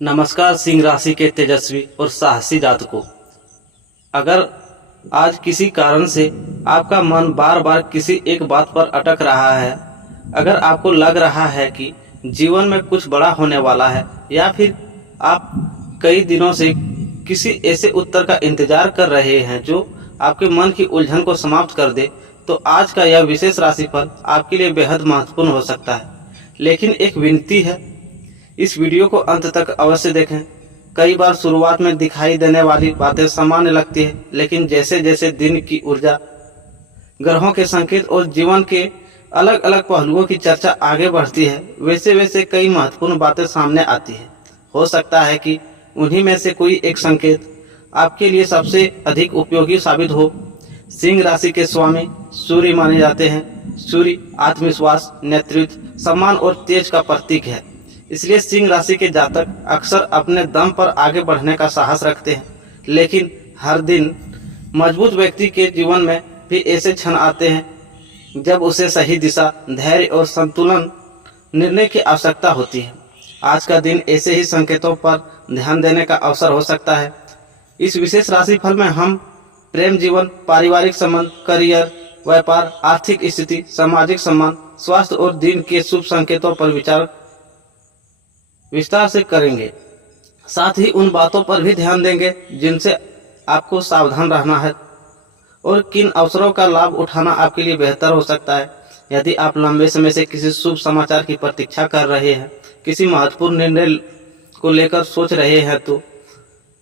नमस्कार सिंह राशि के तेजस्वी और साहसी जातकों। अगर आज किसी कारण से आपका मन बार बार किसी एक बात पर अटक रहा है, अगर आपको लग रहा है कि जीवन में कुछ बड़ा होने वाला है, या फिर आप कई दिनों से किसी ऐसे उत्तर का इंतजार कर रहे हैं जो आपके मन की उलझन को समाप्त कर दे, तो आज का यह विशेष राशिफल आपके लिए बेहद महत्वपूर्ण हो सकता है। लेकिन एक विनती है, इस वीडियो को अंत तक अवश्य देखें। कई बार शुरुआत में दिखाई देने वाली बातें सामान्य लगती है, लेकिन जैसे जैसे दिन की ऊर्जा, ग्रहों के संकेत और जीवन के अलग अलग पहलुओं की चर्चा आगे बढ़ती है, वैसे वैसे कई महत्वपूर्ण बातें सामने आती है। हो सकता है कि उन्हीं में से कोई एक संकेत आपके लिए सबसे अधिक उपयोगी साबित हो। सिंह राशि के स्वामी सूर्य माने जाते हैं। सूर्य आत्मविश्वास, नेतृत्व, सम्मान और तेज का प्रतीक है। इसलिए सिंह राशि के जातक अक्सर अपने दम पर आगे बढ़ने का साहस रखते हैं। लेकिन हर दिन मजबूत व्यक्ति के जीवन में भी ऐसे क्षण आते हैं जब उसे सही दिशा, धैर्य और संतुलन निर्णय की आवश्यकता होती है। आज का दिन ऐसे ही संकेतों पर ध्यान देने का अवसर हो सकता है। इस विशेष राशिफल में हम प्रेम जीवन, पारिवारिक संबंध, करियर, व्यापार, आर्थिक स्थिति, सामाजिक सम्मान, स्वास्थ्य और दिन के शुभ संकेतों पर विस्तार से करेंगे। साथ ही उन बातों पर भी ध्यान देंगे जिनसे आपको सावधान रहना है और किन अवसरों का लाभ उठाना आपके लिए बेहतर हो सकता है। यदि आप लंबे समय से किसी शुभ समाचार की प्रतीक्षा कर रहे हैं, किसी महत्वपूर्ण निर्णय को लेकर सोच रहे हैं, तो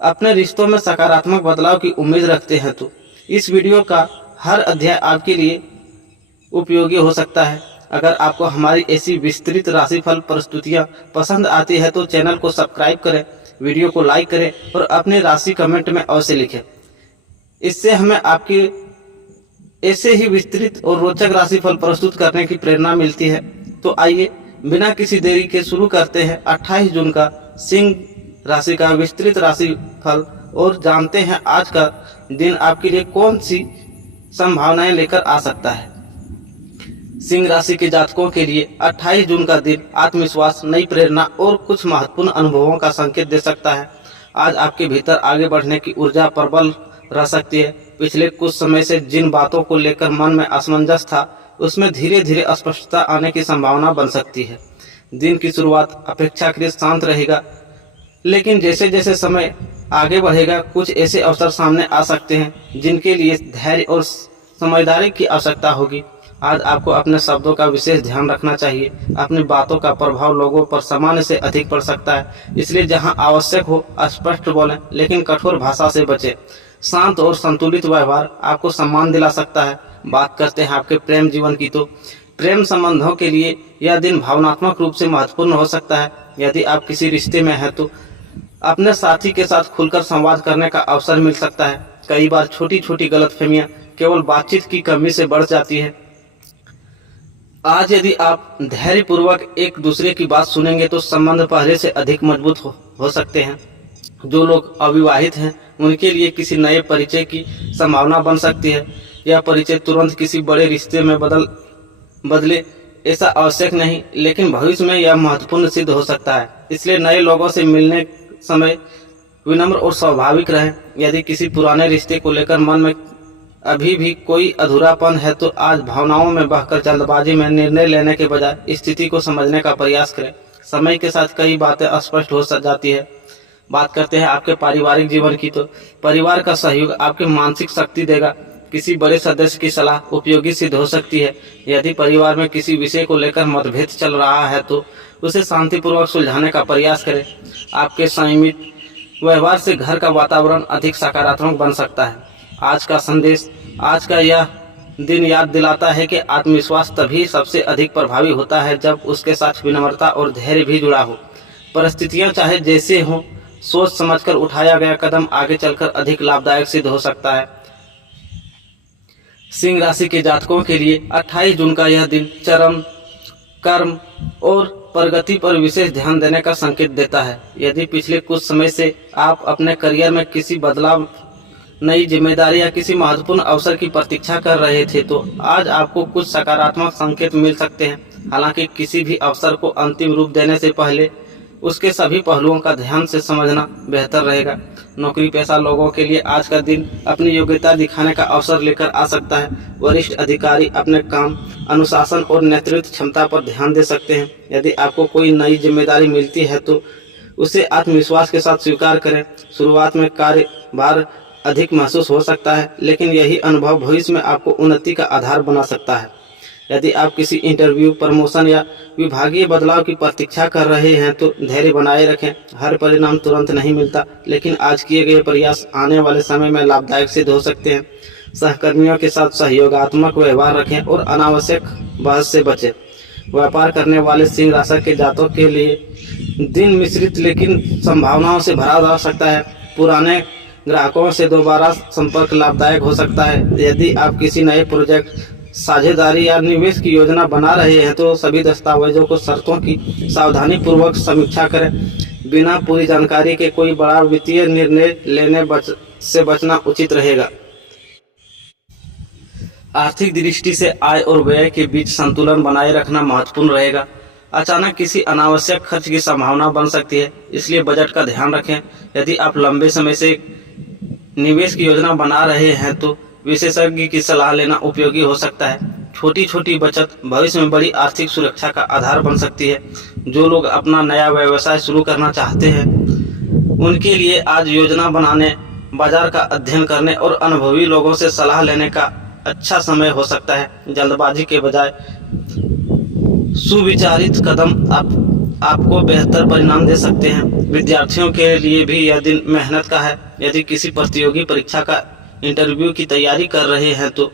अपने रिश्तों में सकारात्मक बदलाव की उम्मीद रखते हैं, तो इस वीडियो का हर अध्याय आपके लिए उपयोगी हो सकता है। अगर आपको हमारी ऐसी विस्तृत राशिफल प्रस्तुतियाँ पसंद आती है तो चैनल को सब्सक्राइब करें, वीडियो को लाइक करें और अपनी राशि कमेंट में अवश्य लिखें। इससे हमें आपकी ऐसे ही विस्तृत और रोचक राशिफल प्रस्तुत करने की प्रेरणा मिलती है। तो आइए बिना किसी देरी के शुरू करते हैं 28 जून का सिंह राशि का विस्तृत राशिफल और जानते हैं आज का दिन आपके लिए कौन सी संभावनाएं लेकर आ सकता है। सिंह राशि के जातकों के लिए 28 जून का दिन आत्मविश्वास, नई प्रेरणा और कुछ महत्वपूर्ण अनुभवों का संकेत दे सकता है। आज आपके भीतर आगे बढ़ने की ऊर्जा प्रबल रह सकती है। पिछले कुछ समय से जिन बातों को लेकर मन में असमंजस था, उसमें धीरे धीरे स्पष्टता आने की संभावना बन सकती है। दिन की शुरुआत अपेक्षाकृत शांत रहेगा, लेकिन जैसे जैसे समय आगे बढ़ेगा कुछ ऐसे अवसर सामने आ सकते हैं जिनके लिए धैर्य और समझदारी की आवश्यकता होगी। आज आपको अपने शब्दों का विशेष ध्यान रखना चाहिए। अपनी बातों का प्रभाव लोगों पर सामान्य से अधिक पड़ सकता है, इसलिए जहां आवश्यक हो स्पष्ट बोलें, लेकिन कठोर भाषा से बचें। शांत और संतुलित व्यवहार आपको सम्मान दिला सकता है। बात करते हैं आपके प्रेम जीवन की, तो प्रेम संबंधों के लिए यह दिन भावनात्मक रूप से महत्वपूर्ण हो सकता है। यदि आप किसी रिश्ते में हैं तो अपने साथी के साथ खुलकर संवाद करने का अवसर मिल सकता है। कई बार छोटी छोटी गलतफहमियां केवल बातचीत की कमी से बढ़ जाती है। आज यदि आप धैर्यपूर्वक एक दूसरे की बात सुनेंगे तो संबंध पहले से अधिक मजबूत हो सकते हैं। जो लोग अविवाहित हैं उनके लिए किसी नए परिचय की संभावना बन सकती है। यह परिचय तुरंत किसी बड़े रिश्ते में बदले ऐसा आवश्यक नहीं, लेकिन भविष्य में यह महत्वपूर्ण सिद्ध हो सकता है। इसलिए नए लोगों से मिलने समय विनम्र और स्वाभाविक रहें। यदि किसी पुराने रिश्ते को लेकर मन में अभी भी कोई अधूरापन है तो आज भावनाओं में बहकर जल्दबाजी में निर्णय लेने के बजाय स्थिति को समझने का प्रयास करें। समय के साथ कई बातें स्पष्ट हो जाती है। बात करते हैं आपके पारिवारिक जीवन की, तो परिवार का सहयोग आपकी मानसिक शक्ति देगा। किसी बड़े सदस्य की सलाह उपयोगी सिद्ध हो सकती है। यदि परिवार में किसी विषय को लेकर मतभेद चल रहा है तो उसे शांतिपूर्वक सुलझाने का प्रयास करें। आपके संयमित व्यवहार से घर का वातावरण अधिक सकारात्मक बन सकता है। आज का संदेश, आज का यह दिन याद दिलाता है कि आत्मविश्वास तभी सबसे अधिक प्रभावी होता है जब उसके साथ विनम्रता और धैर्य भी जुड़ा हो। परिस्थितियां चाहे जैसे हों, सोच समझकर उठाया गया कदम आगे चलकर अधिक लाभदायक सिद्ध हो सकता है। सिंह राशि के जातकों के लिए 28 जून का यह दिन चरम, कर्म और प्रगति पर विशेष ध्यान देने का संकेत देता है। यदि पिछले कुछ समय से आप अपने करियर में किसी बदलाव, नई जिम्मेदारी या किसी महत्वपूर्ण अवसर की प्रतीक्षा कर रहे थे तो आज आपको कुछ सकारात्मक संकेत मिल सकते हैं। हालांकि किसी भी अवसर को अंतिम रूप देने से पहले उसके सभी पहलुओं का ध्यान से समझना बेहतर रहेगा। नौकरी पेशा लोगों के लिए आज का दिन अपनी योग्यता दिखाने का अवसर लेकर आ सकता है। वरिष्ठ अधिकारी अपने काम, अनुशासन और नेतृत्व क्षमता पर ध्यान दे सकते हैं। यदि आपको कोई नई जिम्मेदारी मिलती है तो उसे आत्मविश्वास के साथ स्वीकार करें। शुरुआत में कार्यभार अधिक महसूस हो सकता है, लेकिन यही अनुभव भविष्य में आपको उन्नति का आधार बना सकता है। यदि आप किसी इंटरव्यू, प्रमोशन या विभागीय बदलाव की प्रतीक्षा कर रहे हैं तो धैर्य बनाए रखें। हर परिणाम तुरंत नहीं मिलता, लेकिन आज किए गए प्रयास आने वाले समय में लाभदायक सिद्ध हो सकते हैं। सहकर्मियों के साथ सहयोगात्मक व्यवहार रखें और अनावश्यक बहस से बचें। व्यापार करने वाले सिंह राशि के जातकों के लिए दिन मिश्रित लेकिन संभावनाओं से भरा जा सकता है। पुराने ग्राहकों से दोबारा संपर्क लाभदायक हो सकता है। यदि आप किसी नए प्रोजेक्ट, साझेदारी या निवेश की योजना बना रहे हैं तो सभी दस्तावेजों को शर्तों की सावधानीपूर्वक समीक्षा करें। बिना पूरी जानकारी के कोई बड़ा वित्तीय निर्णय लेने से बचना उचित रहेगा। आर्थिक दृष्टि से आय और व्यय के बीच संतुलन बनाए रखना महत्वपूर्ण रहेगा। अचानक किसी अनावश्यक खर्च की संभावना बन सकती है, इसलिए बजट का ध्यान रखें। यदि आप लंबे समय से निवेश की योजना बना रहे हैं तो विशेषज्ञ की सलाह लेना उपयोगी हो सकता है। छोटी छोटी बचत भविष्य में बड़ी आर्थिक सुरक्षा का आधार बन सकती है। जो लोग अपना नया व्यवसाय शुरू करना चाहते हैं उनके लिए आज योजना बनाने, बाजार का अध्ययन करने और अनुभवी लोगों से सलाह लेने का अच्छा समय हो सकता है। जल्दबाजी के बजाय सुविचारित कदम आपको बेहतर परिणाम दे सकते हैं। विद्यार्थियों के लिए भी यह दिन मेहनत का है। यदि किसी प्रतियोगी परीक्षा का इंटरव्यू की तैयारी कर रहे हैं तो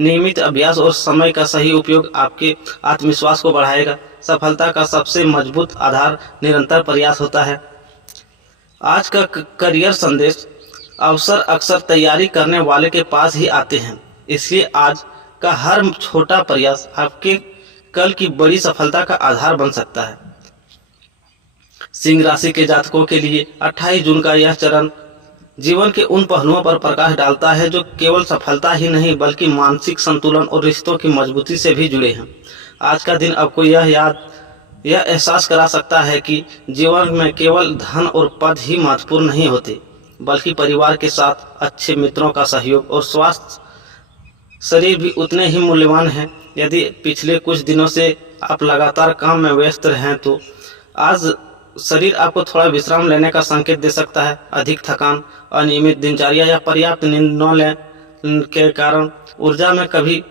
नियमित अभ्यास और समय का सही उपयोग आपके आत्मविश्वास को बढ़ाएगा। सफलता का सबसे मजबूत आधार निरंतर प्रयास होता है। आज का करियर संदेश: अवसर अक्सर तैयारी करने वाले के पास ही आते हैं, इसलिए आज का हर छोटा प्रयास आपके कल की बड़ी सफलता का आधार बन सकता है। सिंह राशि के जातकों के लिए 28 जून का यह चरण जीवन के उन पहलुओं पर प्रकाश डालता है जो केवल सफलता ही नहीं बल्कि मानसिक संतुलन और रिश्तों की मजबूती से भी जुड़े हैं। आज का दिन आपको यह एहसास करा सकता है कि जीवन में केवल धन और पद ही महत्वपूर्ण नहीं होते, बल्कि परिवार के साथ अच्छे मित्रों का सहयोग और स्वस्थ शरीर भी उतने ही मूल्यवान हैं। यदि पिछले कुछ दिनों से आप लगातार काम में व्यस्त हैं तो आज शरीर आपको थोड़ा विश्राम लेने का संकेत दे सकता है। अधिक थकान, अनियमित दिनचर्या या पर्याप्त नींद न लेने के कारण ऊर्जा में कभी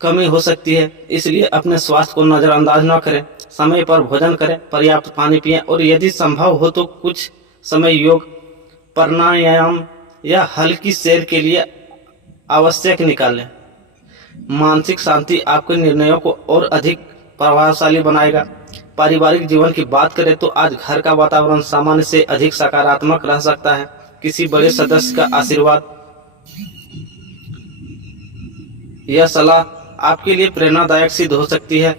कमी हो सकती है, इसलिए अपने स्वास्थ्य को नज़रअंदाज न करें। समय पर भोजन करें, पर्याप्त पानी पिएं और यदि संभव हो तो कुछ समय योग, प्राणायाम या हल्की सैर के लिए आवश्यक निकालें। मानसिक शांति आपके निर्णयों को और अधिक प्रभावशाली बनाएगा। पारिवारिक जीवन की बात करें तो आज घर का वातावरण सामान्य से अधिक सकारात्मक रह सकता है। किसी बड़े सदस्य का आशीर्वाद यह सलाह आपके लिए प्रेरणादायक सिद्ध हो सकती है।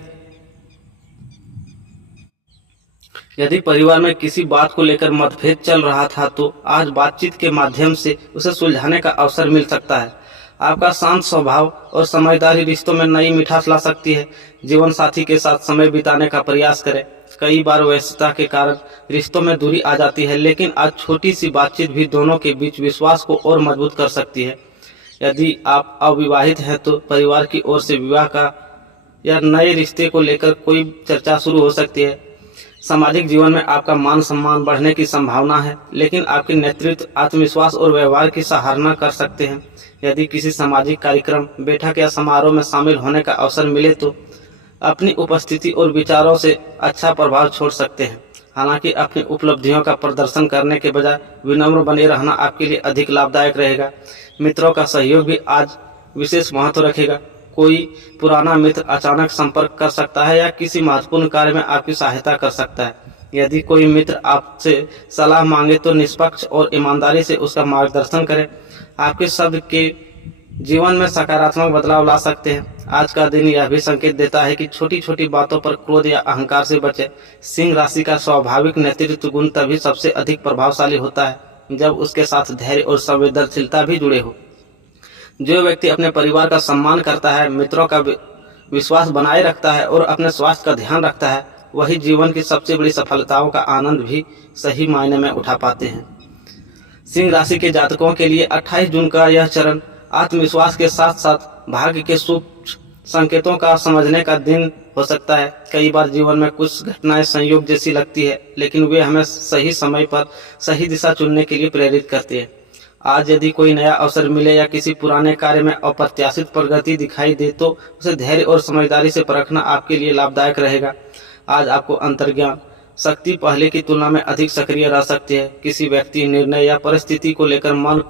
यदि परिवार में किसी बात को लेकर मतभेद चल रहा था तो आज बातचीत के माध्यम से उसे सुलझाने का अवसर मिल सकता है। आपका शांत स्वभाव और समझदारी रिश्तों में नई मिठास ला सकती है। जीवन साथी के साथ समय बिताने का प्रयास करें। कई बार व्यस्तता के कारण रिश्तों में दूरी आ जाती है, लेकिन आज छोटी सी बातचीत भी दोनों के बीच विश्वास को और मजबूत कर सकती है। यदि आप अविवाहित हैं तो परिवार की ओर से विवाह का या नए रिश्ते को लेकर कोई चर्चा शुरू हो सकती है। सामाजिक जीवन में आपका मान सम्मान बढ़ने की संभावना है, लेकिन आपके नेतृत्व, आत्मविश्वास और व्यवहार की सराहना कर सकते हैं। यदि किसी सामाजिक कार्यक्रम, बैठक या समारोह में शामिल होने का अवसर मिले तो अपनी उपस्थिति और विचारों से अच्छा प्रभाव छोड़ सकते हैं। हालांकि अपनी उपलब्धियों का प्रदर्शन करने के बजाय विनम्र बने रहना आपके लिए अधिक लाभदायक रहेगा। मित्रों का सहयोग भी आज विशेष महत्व रखेगा। कोई पुराना मित्र अचानक संपर्क कर सकता है या किसी महत्वपूर्ण कार्य में आपकी सहायता कर सकता है। यदि कोई मित्र आपसे सलाह मांगे तो निष्पक्ष और ईमानदारी से उसका मार्गदर्शन करें। आपके शब्द के जीवन में सकारात्मक बदलाव ला सकते हैं। आज का दिन यह भी संकेत देता है कि छोटी छोटी बातों पर क्रोध या अहंकार से बचें। सिंह राशि का स्वाभाविक नेतृत्व गुण तभी सबसे अधिक प्रभावशाली होता है जब उसके साथ धैर्य और संवेदनशीलता भी जुड़े हो। जो व्यक्ति अपने परिवार का सम्मान करता है, मित्रों का विश्वास बनाए रखता है और अपने स्वास्थ्य का ध्यान रखता है, वही जीवन की सबसे बड़ी सफलताओं का आनंद भी सही मायने में उठा पाते हैं। सिंह राशि के जातकों के लिए 28 जून का यह चरण आत्मविश्वास के साथ साथ भाग्य के सूक्ष्म संकेतों का समझने का दिन हो सकता है। कई बार जीवन में कुछ घटनाएं संयोग जैसी लगती है, लेकिन वे हमें सही समय पर सही दिशा चुनने के लिए प्रेरित करती है। आज यदि कोई नया अवसर मिले या किसी पुराने कार्य में अप्रत्याशित प्रगति दिखाई दे तो उसे धैर्य और समझदारी से परखना आपके लिए लाभदायक रहेगा। आज आपको अंतर्ज्ञान शक्ति पहले की तुलना में अधिक सक्रिय रह सकती है। किसी व्यक्ति, निर्णय या परिस्थिति को लेकर मन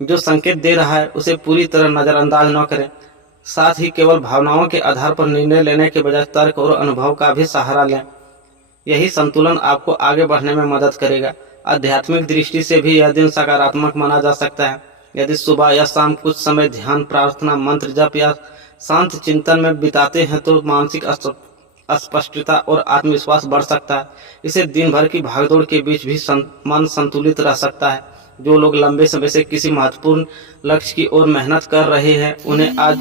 जो संकेत दे रहा है उसे पूरी तरह नजरअंदाज न करें। साथ ही केवल भावनाओं के आधार पर निर्णय लेने के बजाय तर्क और अनुभव का भी सहारा लें। यही संतुलन आपको आगे बढ़ने में मदद करेगा। आध्यात्मिक दृष्टि से भी यह दिन सकारात्मक माना जा सकता है। यदि सुबह या शाम कुछ समय ध्यान, प्रार्थना, मंत्र जप या शांत चिंतन में बिताते हैं तो मानसिक स्पष्टता और आत्मविश्वास बढ़ सकता है। इसे दिन भर की भागदौड़ के बीच भी मन संतुलित रह सकता है। जो लोग लंबे समय से किसी महत्वपूर्ण लक्ष्य की ओर मेहनत कर रहे हैं उन्हें आज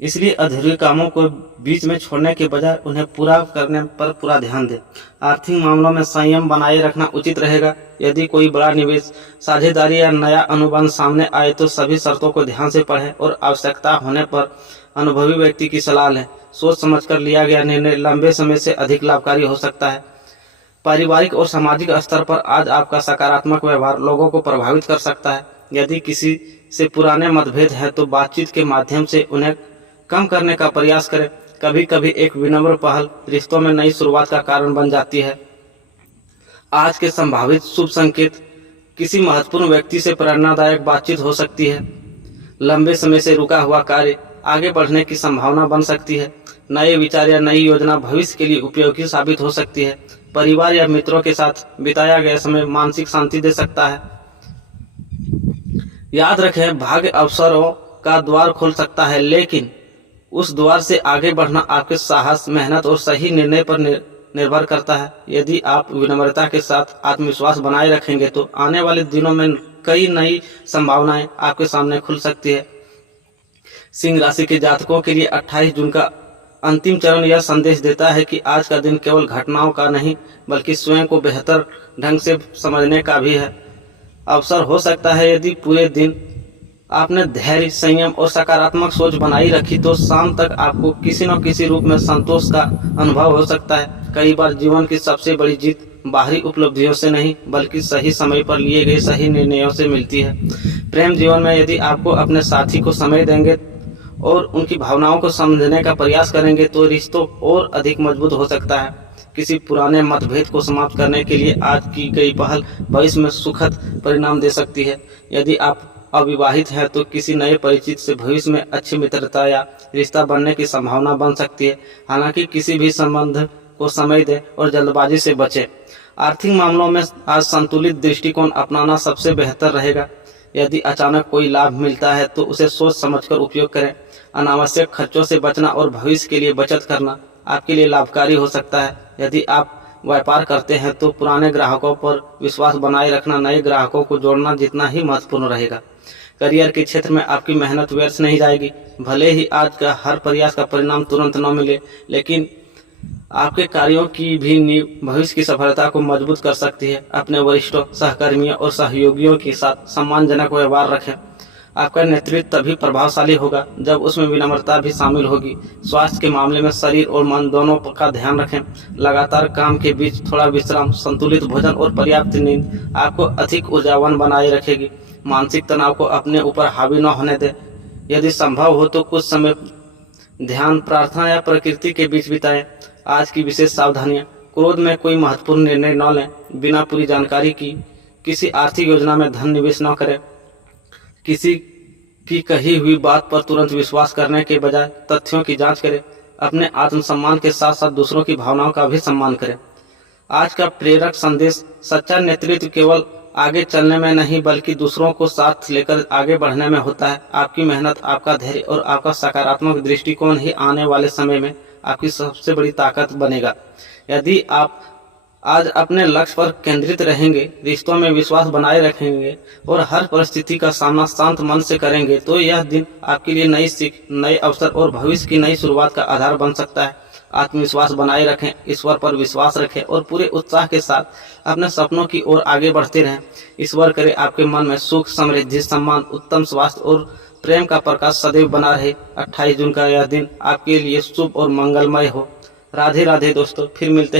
इसलिए अधूरे कामों को बीच में छोड़ने के बजाय उन्हें पूरा करने पर पूरा ध्यान दें। आर्थिक मामलों में संयम बनाए रखना उचित रहेगा। यदि कोई बड़ा निवेश, साझेदारी या नया अनुबंध सामने आए तो सभी शर्तों को ध्यान से पढ़ें और आवश्यकता होने पर अनुभवी व्यक्ति की सलाह लें। सोच समझकर लिया गया निर्णय लंबे समय से अधिक लाभकारी हो सकता है। पारिवारिक और सामाजिक स्तर पर आज आपका सकारात्मक व्यवहार लोगों को प्रभावित कर सकता है। यदि किसी से पुराने मतभेद हैं तो बातचीत के माध्यम से उन्हें कम करने का प्रयास करें। कभी कभी एक विनम्र पहल रिश्तों में नई शुरुआत का कारण बन जाती है। आज के संभावित शुभ संकेत, किसी महत्वपूर्ण व्यक्ति से प्रेरणादायक बातचीत हो सकती है। लंबे समय से रुका हुआ कार्य आगे बढ़ने की संभावना बन सकती है। नए विचार या नई योजना भविष्य के लिए उपयोगी साबित हो सकती है। परिवार या मित्रों के साथ बिताया गया समय मानसिक शांति दे सकता है। याद रखें, भाग्य अवसरों का द्वार खोल सकता है, लेकिन उस द्वार से आगे बढ़ना आपके साहस, मेहनत और सही निर्णय पर निर्भर करता है। यदि आप विनम्रता के साथ आत्मविश्वास बनाए रखेंगे तो आने वाले दिनों में कई नई संभावनाएं आपके सामने खुल सकती है। सिंह राशि के जातकों के लिए 28 जून का अंतिम चरण यह संदेश देता है कि आज का दिन केवल घटनाओं का नहीं बल्कि स्वयं को बेहतर ढंग से समझने का भी है अवसर हो सकता है। यदि पूरे दिन आपने धैर्य, संयम और सकारात्मक सोच बनाई रखी तो शाम तक आपको किसी न किसी रूप में संतोष का अनुभव हो सकता है। कई बार जीवन की सबसे बड़ी जीत बाहरी उपलब्धियों से नहीं बल्कि सही समय पर लिए गए सही निर्णयों से मिलती है। प्रेम जीवन में यदि आपको अपने साथी को समय देंगे और उनकी भावनाओं को समझने का प्रयास करेंगे तो रिश्तों और अधिक मजबूत हो सकता है। किसी पुराने मतभेद को समाप्त करने के लिए आज की गई पहल भविष्य में सुखद परिणाम दे सकती है। यदि आप अविवाहित है तो किसी नए परिचित से भविष्य में अच्छी मित्रता या रिश्ता बनने की संभावना बन सकती है। हालांकि किसी भी संबंध को समय दें और जल्दबाजी से बचें। आर्थिक मामलों में आज संतुलित दृष्टिकोण अपनाना सबसे बेहतर रहेगा। यदि अचानक कोई लाभ मिलता है तो उसे सोच समझकर उपयोग करें। अनावश्यक खर्चों से बचना और भविष्य के लिए बचत करना आपके लिए लाभकारी हो सकता है। यदि आप व्यापार करते हैं तो पुराने ग्राहकों पर विश्वास बनाए रखना नए ग्राहकों को जोड़ना जितना ही महत्वपूर्ण रहेगा। करियर के क्षेत्र में आपकी मेहनत व्यर्थ नहीं जाएगी। भले ही आज का हर प्रयास का परिणाम तुरंत न मिले, लेकिन आपके कार्यों की भी नींव भविष्य की सफलता को मजबूत कर सकती है। अपने वरिष्ठों, सहकर्मियों और सहयोगियों के साथ सम्मानजनक व्यवहार रखें। आपका नेतृत्व तभी प्रभावशाली होगा जब उसमें विनम्रता भी शामिल होगी। स्वास्थ्य के मामले में शरीर और मन दोनों का ध्यान रखें। लगातार काम के बीच थोड़ा विश्राम, संतुलित भोजन और पर्याप्त नींद आपको अधिक ऊर्जावान बनाए रखेगी। मानसिक तनाव को अपने ऊपर हावी न होने दें। यदि संभव हो तो कुछ समय ध्यान, प्रार्थना या प्रकृति के बीच बिताएं। आज की विशेष सावधानियां, क्रोध में कोई महत्वपूर्ण निर्णय न लें। बिना पूरी जानकारी की किसी आर्थिक योजना में धन निवेश न करें। किसी की कही हुई बात पर तुरंत विश्वास करने के बजाय तथ्यों की जांच करें। अपने आत्मसम्मान के साथ साथ दूसरों की भावनाओं का भी सम्मान करें। आज का प्रेरक संदेश, सच्चा नेतृत्व केवल आगे चलने में नहीं बल्कि दूसरों को साथ लेकर आगे बढ़ने में होता है। आपकी मेहनत, आपका धैर्य और आपका सकारात्मक दृष्टिकोण ही आने वाले समय में आपकी सबसे बड़ी ताकत बनेगा। यदि आप आज अपने लक्ष्य पर केंद्रित रहेंगे, रिश्तों में विश्वास बनाए रखेंगे और हर परिस्थिति का सामना शांत मन से करेंगे तो यह दिन आपके लिए नई सीख, नए अवसर और भविष्य की नई शुरुआत का आधार बन सकता है। आत्मविश्वास बनाए रखें, ईश्वर पर विश्वास रखें और पूरे उत्साह के साथ अपने सपनों की ओर आगे बढ़ते रहें। ईश्वर करे आपके मन में सुख, समृद्धि, सम्मान, उत्तम स्वास्थ्य और प्रेम का प्रकाश सदैव बना रहे। 28 जून का यह दिन आपके लिए शुभ और मंगलमय हो। राधे राधे दोस्तों, फिर मिलते हैं।